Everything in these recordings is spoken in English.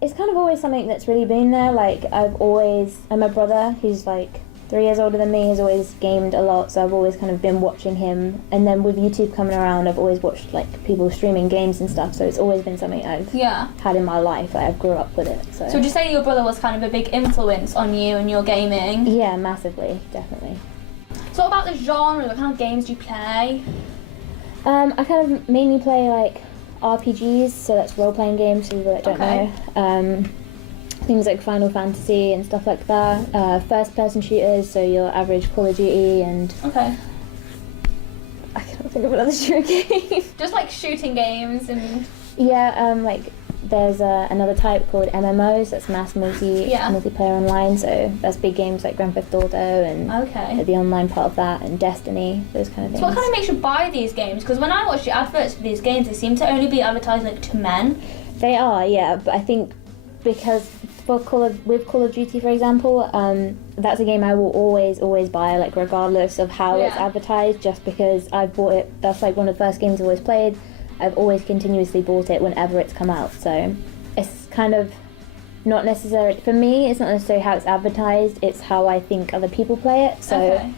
It's kind of always something that's really been there. Like, and my brother, who's like 3 years older than me, has always gamed a lot, so I've always kind of been watching him. And then with YouTube coming around, I've always watched like people streaming games and stuff, so it's always been something I've had in my life. Like, I've grew up with it. So would you say your brother was kind of a big influence on you and your gaming? Yeah, massively, definitely. So what about the genre? What kind of games do you play? I kind of mainly play like RPGs, so that's role-playing games for people that don't know. Things like Final Fantasy and stuff like that. First-person shooters, so your average Call of Duty and... Okay. I can't think of another shooting game. Just like shooting games and... Yeah, like there's another type called MMOs, that's mass multiplayer online, so that's big games like Grand Theft Auto and the online part of that, and Destiny, those kind of things. So what kind of makes you buy these games? Because when I watch the adverts for these games, they seem to only be advertised like to men. They are, yeah, but I think because with Call of Duty, for example, that's a game I will always buy, like regardless of how it's advertised, just because I've bought it. That's like one of the first games I've always played. I've always continuously bought it whenever it's come out, so it's kind of not necessarily, for me, it's not necessarily how it's advertised, it's how I think other people play it. So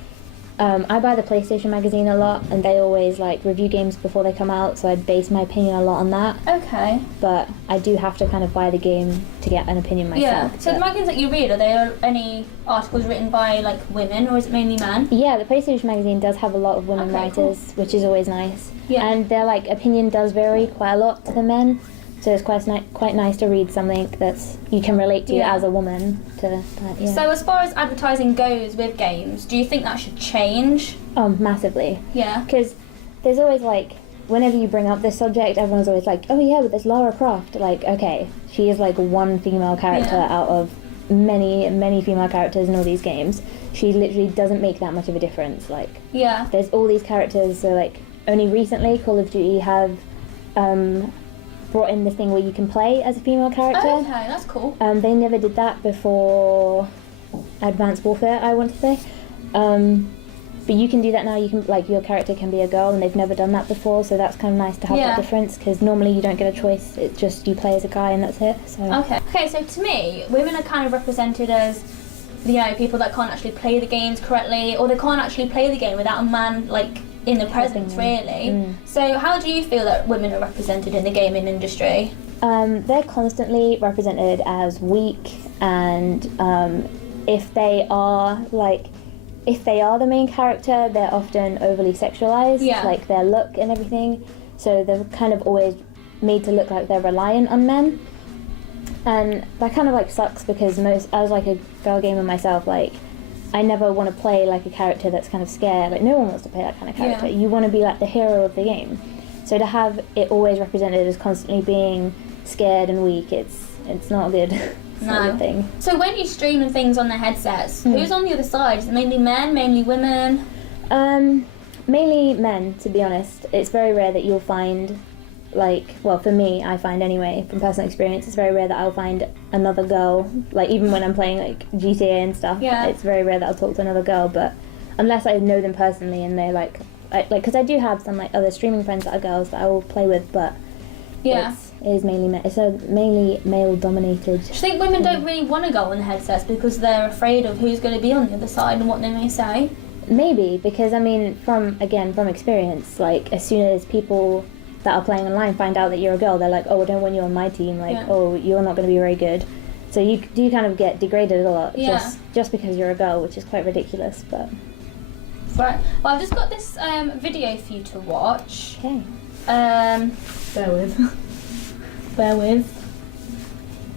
I buy the PlayStation magazine a lot, and they always like review games before they come out, so I base my opinion a lot on that. Okay. But I do have to kind of buy the game to get an opinion myself. Yeah. So the magazines that you read, are there any articles written by like women, or is it mainly men? Yeah, the PlayStation magazine does have a lot of women writers, which is always nice. Yeah. And their like opinion does vary quite a lot to the men. So it's quite nice to read something that's you can relate to as a woman. So as far as advertising goes with games, do you think that should change? Oh, massively. Yeah. Because there's always like, whenever you bring up this subject, everyone's always like, oh yeah, but there's Lara Croft. Like, okay, she is like one female character out of many female characters in all these games. She literally doesn't make that much of a difference. Like, there's all these characters. So like, only recently Call of Duty have brought in this thing where you can play as a female character. Okay, that's cool. They never did that before Advanced Warfare, I want to say. But you can do that now. You can, like, your character can be a girl, and they've never done that before, so that's kind of nice to have that difference, because normally you don't get a choice. It's just you play as a guy and that's it. So Okay, so to me, women are kind of represented as, you know, people that can't actually play the games correctly, or they can't actually play the game without a man, like, in the presence, really. So how do you feel that women are represented in the gaming industry? They're constantly represented as weak, and if they are the main character, they're often overly sexualized, like their look and everything. So they're kind of always made to look like they're reliant on men. And that kind of like sucks, because as like a girl gamer myself, like I never want to play like a character that's kind of scared. Like, no one wants to play that kind of character. You want to be like the hero of the game. So to have it always represented as constantly being scared and weak, it's not good. It's not a good thing. So when you stream and things on the headsets, who's on the other side? Is it mainly men, mainly women? Mainly men, to be honest. It's very rare that you'll find, like, well, for me, I find anyway, from personal experience, it's very rare that I'll find another girl, like, even when I'm playing, like, GTA and stuff, it's very rare that I'll talk to another girl, but unless I know them personally and they're, like, because I do have some, like, other streaming friends that are girls that I will play with, but it is mainly it's a mainly male-dominated. Do you think women don't really want to go on the headsets because they're afraid of who's going to be on the other side and what they may say? Maybe, because, I mean, from experience, like, as soon as people that are playing online find out that you're a girl, they're like, oh, I don't want you on my team, like, oh, you're not going to be very good. So you do kind of get degraded a lot, just because you're a girl, which is quite ridiculous, but... Right, well, I've just got this video for you to watch. Okay. Bear with.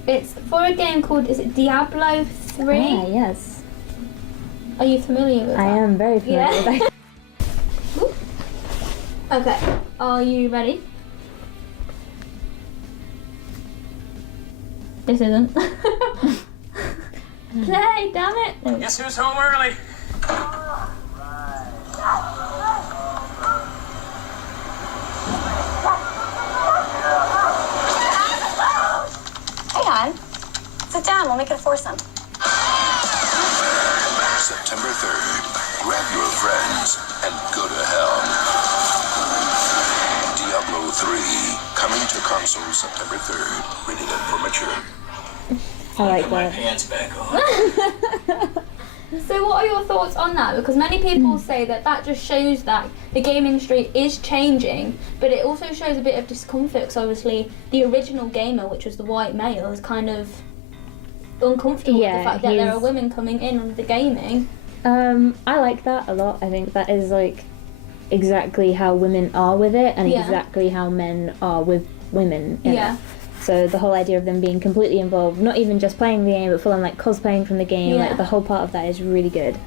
It's for a game called, is it Diablo 3? Ah, yes. Are you familiar with that? I am very familiar with that. Okay, are you ready? This isn't. Play, damn it! Guess who's home early? Hey, hon. Sit down. We'll make it a foursome. September 3rd. Grab your friends and go to hell. Diablo 3, coming to Consoles September 3rd. Rated M for mature. I like Put my that. pants back on. So what are your thoughts on that? Because many people say that just shows that the game industry is changing, but it also shows a bit of discomfort because obviously the original gamer, which was the white male, is kind of uncomfortable with the fact that there are women coming in on the gaming. I like that a lot. I think that is like exactly how women are with it and exactly how men are with women in it. So the whole idea of them being completely involved, not even just playing the game, but full on like cosplaying from the game, like the whole part of that is really good.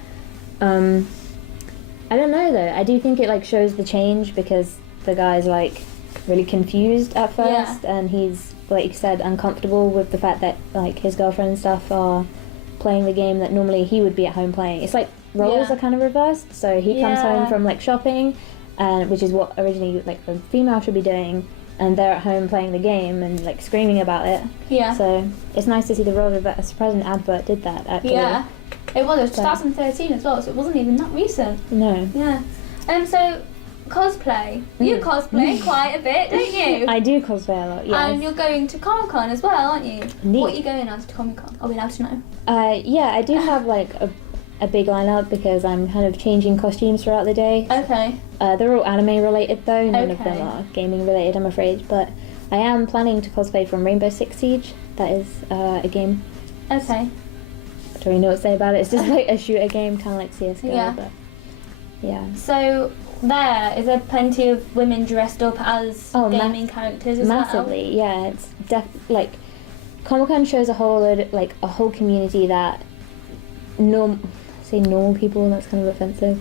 I don't know though, I do think it like shows the change because the guy's like really confused at first and he's, like you said, uncomfortable with the fact that like his girlfriend and stuff are playing the game that normally he would be at home playing. It's like roles are kind of reversed, so he comes home from like shopping, which is what originally like a female should be doing, and they're at home playing the game and like screaming about it. Yeah. So it's nice to see the role reversed. A surprising advert did that actually. Yeah. It was 2013 as well, so it wasn't even that recent. No. Yeah. So cosplay. You cosplay quite a bit, don't you? I do cosplay a lot, yes. And you're going to Comic-Con as well, aren't you? Indeed. What are you going as to Comic-Con? Are we allowed to know? Yeah, I do have like a big lineup because I'm kind of changing costumes throughout the day. Okay. They're all anime related though, none of them are gaming related, I'm afraid, but I am planning to cosplay from Rainbow Six Siege. That is a game. Okay. I don't really know what to say about it. It's just like a shooter game, kind of like CSGO, but yeah. So is there plenty of women dressed up as gaming characters as massively, well? Yeah. It's like Comic-Con shows a whole community that normal people, that's kind of offensive.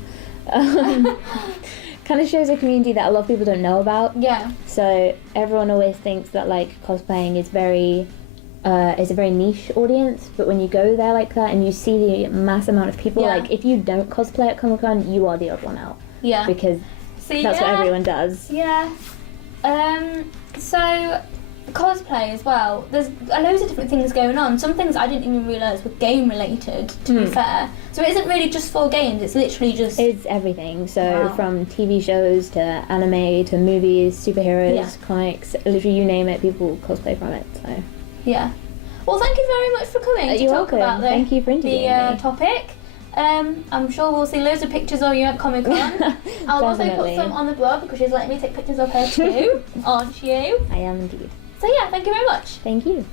Kind of shows a community that a lot of people don't know about. Yeah. So everyone always thinks that like cosplaying is is a very niche audience, but when you go there like that and you see the mass amount of people, like if you don't cosplay at Comic-Con, you are the odd one out. Yeah. Because that's what everyone does. Yeah. So cosplay as well, there's loads of different things going on. Some things I didn't even realise were game related, to be fair. So it isn't really just for games, it's literally just... It's everything. So from TV shows to anime to movies, superheroes, comics, literally you name it, people cosplay from it. So yeah. Well, thank you very much for coming to talk about Thank you for interviewing me. Topic. I'm sure we'll see loads of pictures of you at Comic Con. I'll also put some on the blog because she's letting me take pictures of her too, aren't you? I am indeed. So yeah, thank you very much. Thank you.